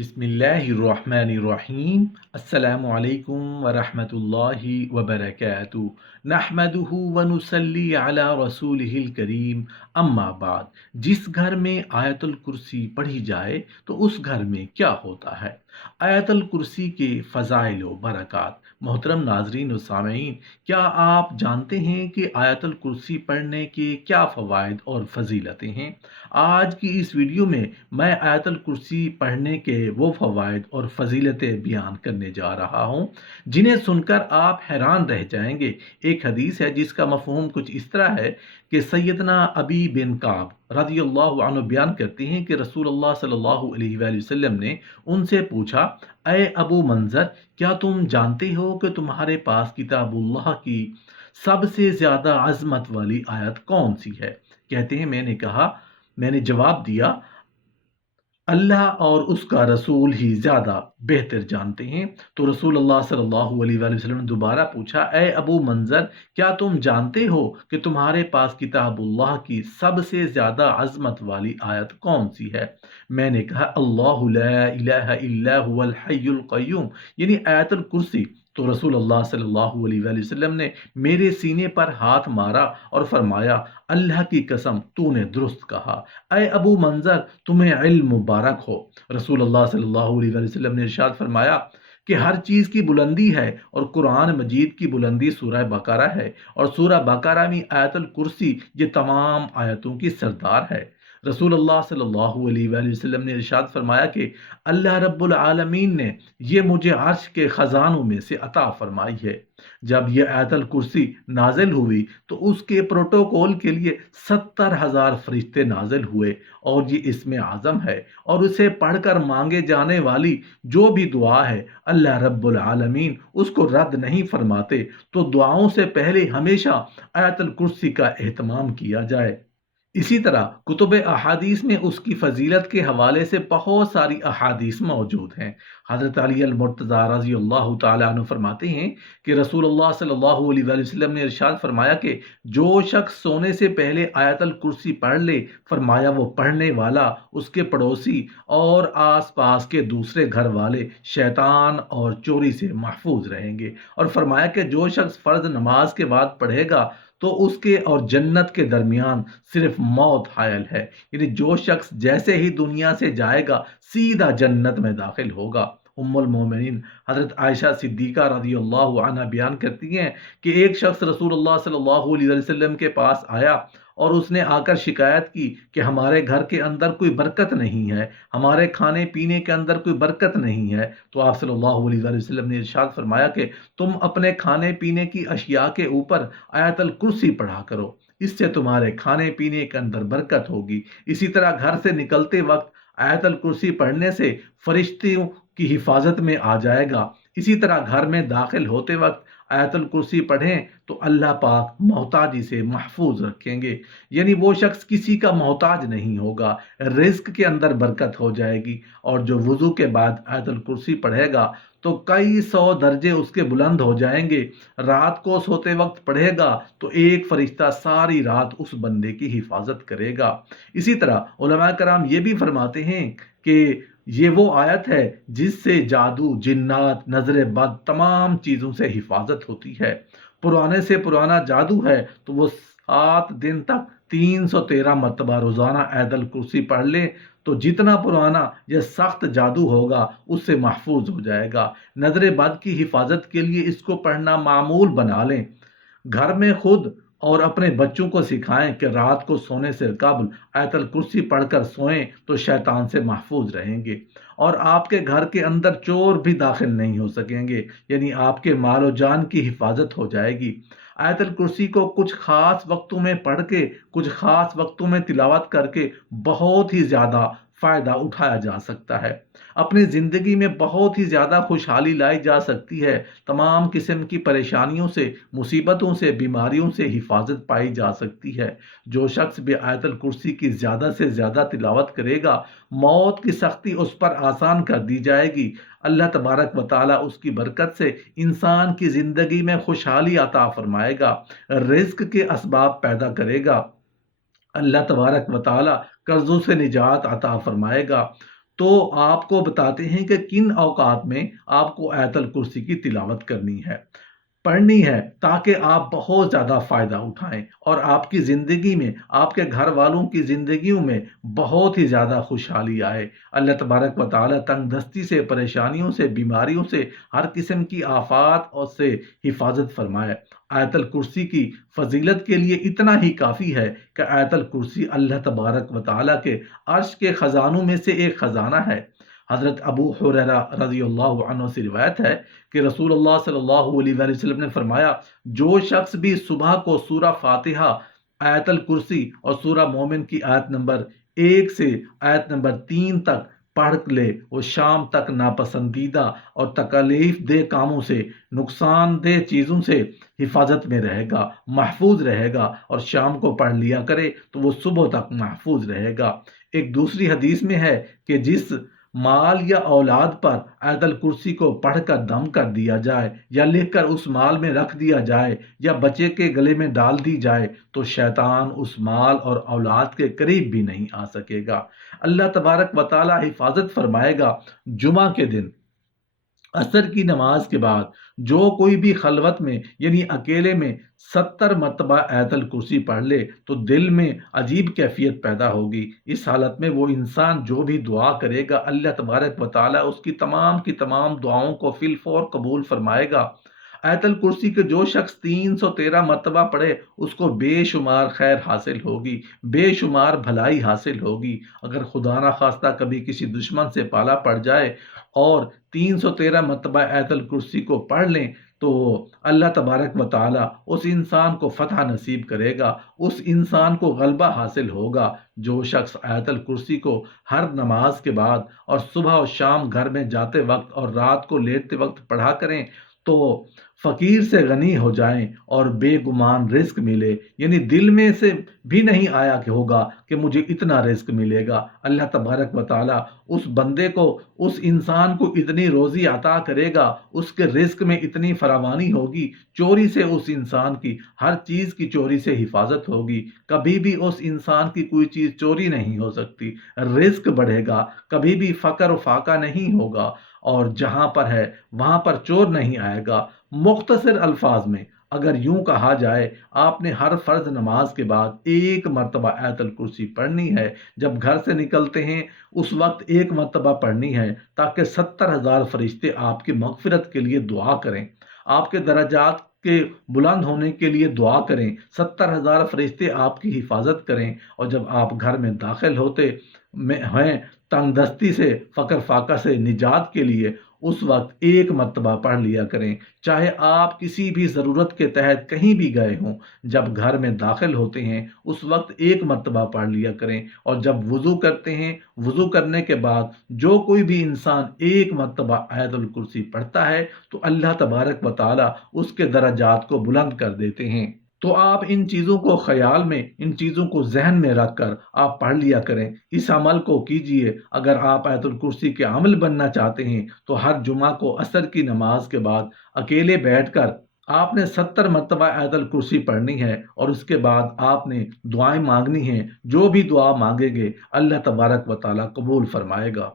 बिस्मिल्लाहिर्रहमानिर्रहीम। अस्सलामु अलैकुम वरहमतुल्लाहि वबरकातुहू नहमदुहु व नुसल्ली अला रसूलिहिल करीम। अम्मा बाद, जिस घर में आयतुल कुर्सी पढ़ी जाए तो उस घर में क्या होता है। आयतुल कुर्सी के फ़ज़ाइल व बरक़ात। मोहतरम नाज़रीन व सामीन, क्या आप जानते हैं कि आयतुल कुर्सी पढ़ने के क्या फ़वाइद और फ़जीलतें हैं। आज की इस वीडियो में मैं आयतुल कुर्सी पढ़ने के वो फ़वाइद और फ़जीलतें बयान करने जा रहा हूँ जिन्हें सुनकर आप हैरान रह जाएंगे। एक हदीस है जिसका मफ़हूम कुछ इस तरह है कि सैयदना अबी बिन काब रज़ियल्लाहु अन्हु बयान करते हैं कि रसूलुल्लाह सल्लल्लाहु अलैहि वसल्लम ने उनसे पूछा, अय अबू मंजर, क्या तुम जानते हो कि तुम्हारे पास किताबुल्लाह की सबसे ज़्यादा अज़मत वाली आयत कौन सी है। कहते हैं मैंने जवाब दिया, अल्लाह और उसका रसूल ही ज़्यादा बेहतर जानते हैं। तो रसूलुल्लाह सल्लल्लाहु अलैहि वसल्लम ने दोबारा पूछा, ए अबू मंजर, क्या तुम जानते हो कि तुम्हारे पास किताबुल्लाह की सबसे ज़्यादा अज़मत वाली आयत कौन सी है। मैंने कहा, अल्लाहु ला इलाहा इल्ला हुवल हय्युल क़य्यूम, यानी आयतुल कुर्सी। तो रसूलुल्लाह सल्लल्लाहु अलैहि वसल्लम ने मेरे सीने पर हाथ मारा और फरमाया, अल्लाह की कसम, तूने दुरुस्त कहा। अय अबू मंजर, तुम्हें इल्म मुबारक हो। रसूलुल्लाह सल्लल्लाहु अलैहि वसल्लम ने इरशाद फरमाया कि हर चीज़ की बुलंदी है और कुरान मजीद की बुलंदी सूरह बकरा है, और सूरह बकरा में आयतुल कुर्सी ये तमाम आयतों की सरदार है। रसूलुल्लाह सल्लल्लाहु अलैहि वसल्लम ने इरशाद फरमाया कि अल्लाह रब्बुल आलमीन ने ये मुझे अर्श के ख़जानों में से अता फरमाई है। जब यह आयतुल कुर्सी नाजिल हुई तो उसके प्रोटोकॉल के लिए 70,000 फरिश्ते नाजिल हुए, और ये इसमें आज़म है, और उसे पढ़कर मांगे जाने वाली जो भी दुआ है अल्लाह रब्बुल आलमीन उसको रद्द नहीं फरमाते। तो दुआओं से पहले हमेशा आयतुल कुर्सी का एहतमाम किया जाए। इसी तरह कुतुब अहादीस में उसकी फजीलत के हवाले से बहुत सारी अहादीस मौजूद हैं। हज़रत अली अल मुर्तज़ा रज़ियल्लाहु ताला अन्हु फरमाते हैं कि रसूलुल्लाह सल्लल्लाहु अलैहि वसल्लम ने इरशाद फरमाया कि जो शख्स सोने से पहले आयतुल कुर्सी पढ़ ले, फरमाया वो पढ़ने वाला, उसके पड़ोसी और आस पास के दूसरे घर वाले शैतान और चोरी से महफूज रहेंगे। और फरमाया कि जो शख्स फ़र्ज नमाज के बाद पढ़ेगा तो उसके और जन्नत के दरमियान सिर्फ मौत हायल है, यानी जो शख्स जैसे ही दुनिया से जाएगा सीधा जन्नत में दाखिल होगा। उम्मुल मोमिनीन हज़रत आयशा सिद्दीक़ा रज़ियल्लाहु अन्हा बयान करती हैं कि एक शख्स रसूलुल्लाह सल्लल्लाहु अलैहि वसल्लम के पास आया और उसने आकर शिकायत की कि हमारे घर के अंदर कोई बरकत नहीं है, हमारे खाने पीने के अंदर कोई बरकत नहीं है। तो आप सल्लल्लाहु अलैहि वसल्लम ने इरशाद फरमाया कि तुम अपने खाने पीने की अशिया के ऊपर आयतुल कुर्सी पढ़ा करो, इससे तुम्हारे खाने पीने के अंदर बरकत होगी। इसी तरह घर से निकलते वक्त आयतुल कुर्सी पढ़ने से फरिश्तों की हिफाजत में आ जाएगा। इसी तरह घर में दाखिल होते वक्त आयतुल कुर्सी पढ़ें तो अल्लाह पाक मोहताजी से महफूज रखेंगे, यानी वो शख्स किसी का मोहताज नहीं होगा, रिज्क के अंदर बरकत हो जाएगी। और जो वुज़ू के बाद आयतुल कुर्सी पढ़ेगा तो कई सौ दर्जे उसके बुलंद हो जाएंगे। रात को सोते वक्त पढ़ेगा तो एक फरिश्ता सारी रात उस बंदे की हिफाजत करेगा। इसी तरह उलमा कराम ये भी फरमाते हैं कि ये वो आयत है जिससे जादू, जिन्नात, नजर बद, तमाम चीज़ों से हिफाजत होती है। पुराने से पुराना जादू है तो वो 7 दिन तक 313 मरतबा रोज़ाना आयतुल कुर्सी पढ़ ले तो जितना पुराना यह सख्त जादू होगा उससे महफूज हो जाएगा। नजर बद की हिफाजत के लिए इसको पढ़ना मामूल बना लें। घर में खुद और अपने बच्चों को सिखाएं कि रात को सोने से कबल आयतुल कुर्सी पढ़कर सोएं तो शैतान से महफूज रहेंगे, और आपके घर के अंदर चोर भी दाखिल नहीं हो सकेंगे, यानी आपके माल और जान की हिफाजत हो जाएगी। आयतुल कुर्सी को कुछ खास वक्तों में पढ़ के, कुछ खास वक्तों में तिलावत करके बहुत ही ज़्यादा फ़ायदा उठाया जा सकता है। अपनी ज़िंदगी में बहुत ही ज़्यादा खुशहाली लाई जा सकती है। तमाम किस्म की परेशानियों से, मुसीबतों से, बीमारियों से हिफाजत पाई जा सकती है। जो शख्स भी आयतुल कुर्सी की ज़्यादा से ज़्यादा तिलावत करेगा, मौत की सख्ती उस पर आसान कर दी जाएगी। अल्लाह तबारक व तआला उसकी बरकत से इंसान की ज़िंदगी में खुशहाली अता फरमाएगा, रिज़्क के असबाब पैदा करेगा। अल्लाह तबारक व तआला कर्ज़ों से निजात अता फरमाएगा। तो आपको बताते हैं कि किन औकात में आपको आयतल कुर्सी की तिलावत करनी है, पढ़नी है, ताकि आप बहुत ज़्यादा फ़ायदा उठाएँ और आपकी ज़िंदगी में, आपके घर वालों की ज़िंदगियों में बहुत ही ज़्यादा खुशहाली आए। अल्लाह तबारक व तआला तंगदस्ती से, परेशानियों से, बीमारियों से, हर किस्म की आफ़ात और से हिफ़ाज़त फ़रमाए। आयतल कुर्सी की फ़ज़ीलत के लिए इतना ही काफ़ी है कि आयतल कुर्सी अल्लाह तबारक व तआला के अर्श के ख़ज़ानों में से एक ख़ज़ाना है। हज़रत अबू हुरैरा रज़ियल्लाहु अन्हु से रिवायत है कि रसूलुल्लाह सल्लल्लाहु अलैहि वसल्लम ने फरमाया, जो शख्स भी सुबह को सूरा फातिहा, आयतल कुर्सी और सूरा मोमिन की आयत नंबर 1 से आयत नंबर 3 तक पढ़ ले, वो शाम तक नापसंदीदा और तकलीफ दे कामों से, नुकसानदेह चीज़ों से हिफाजत में रहेगा, महफूज रहेगा, और शाम को पढ़ लिया करे तो वो सुबह तक महफूज रहेगा। एक दूसरी हदीस में है कि जिस माल या औलाद पर आयतल कुर्सी को पढ़कर दम कर दिया जाए या लिखकर उस माल में रख दिया जाए या बच्चे के गले में डाल दी जाए, तो शैतान उस माल और औलाद के करीब भी नहीं आ सकेगा। अल्लाह तबारक व तआला हिफाजत फरमाएगा। जुमा के दिन असर की नमाज के बाद जो कोई भी खलवत में यानी अकेले में 70 मरतबा आयतल कुर्सी पढ़ ले तो दिल में अजीब कैफियत पैदा होगी। इस हालत में वो इंसान जो भी दुआ करेगा, अल्लाह तबारक व तआला उसकी तमाम की तमाम दुआओं को फिल फौर कबूल फरमाएगा। आयतल कुर्सी के जो शख्स 313 मरतबा पढ़े, उसको बेशुमार खैर हासिल होगी, बेशुमार भलाई हासिल होगी। अगर खुदा ना खास्ता कभी किसी दुश्मन से पाला पड़ जाए और 313 मरतबा आयतल कुर्सी को पढ़ लें, तो अल्लाह तबारक व तआला उस इंसान को फतह नसीब करेगा, उस इंसान को गलबा हासिल होगा। जो शख्स आयतल कुर्सी को हर नमाज के बाद और सुबह और शाम घर में जाते वक्त और रात को लेटते वक्त पढ़ा करें, तो फ़कीर से गनी हो जाएं और बेगुमान रिज़्क मिले। यानी दिल में से भी नहीं आया कि होगा कि मुझे इतना रिज़्क मिलेगा। अल्लाह तबारक व तआला उस बंदे को, उस इंसान को इतनी रोज़ी अता करेगा, उसके रिज़्क में इतनी फरावानी होगी, चोरी से उस इंसान की, हर चीज़ की चोरी से हिफाजत होगी। कभी भी उस इंसान की कोई चीज़ चोरी नहीं हो सकती। रिज़्क बढ़ेगा, कभी भी फ़क्र फ़ाका नहीं होगा, और जहाँ पर है वहाँ पर चोर नहीं आएगा। मुख्तसर अल्फाज में अगर यूं कहा जाए, आपने हर फर्ज नमाज के बाद एक मरतबा आयतल कुर्सी पढ़नी है। जब घर से निकलते हैं उस वक्त एक मरतबा पढ़नी है, ताकि 70,000 फरिश्ते आपकी मगफिरत के लिए दुआ करें, आपके दर्जात के बुलंद होने के लिए दुआ करें, 70,000 फरिश्ते आपकी हिफाजत करें। और जब आप घर में दाखिल होते में हैं तंगदस्ती से, फ़क्र फाका से निजात के लिए, उस वक्त एक मरतबा पढ़ लिया करें। चाहे आप किसी भी ज़रूरत के तहत कहीं भी गए हों, जब घर में दाखिल होते हैं उस वक्त एक मरतबा पढ़ लिया करें। और जब वज़ू करते हैं, वज़ू करने के बाद जो कोई भी इंसान एक मरतबा आयतुल कुर्सी पढ़ता है, तो अल्लाह तबारक व तआला उसके दर्जात को बुलंद कर देते हैं। तो आप इन चीज़ों को ख़याल में, इन चीज़ों को ज़हन में रख कर आप पढ़ लिया करें। इस अमल को कीजिए। अगर आप आयतुल कुर्सी के आमिल बनना चाहते हैं, तो हर जुमा को असर की नमाज के बाद अकेले बैठकर आपने 70 मरतबा आयतुल कुर्सी पढ़नी है, और उसके बाद आपने दुआएं मांगनी हैं। जो भी दुआ मांगेंगे अल्लाह तबारक व तआला कबूल फरमाएगा।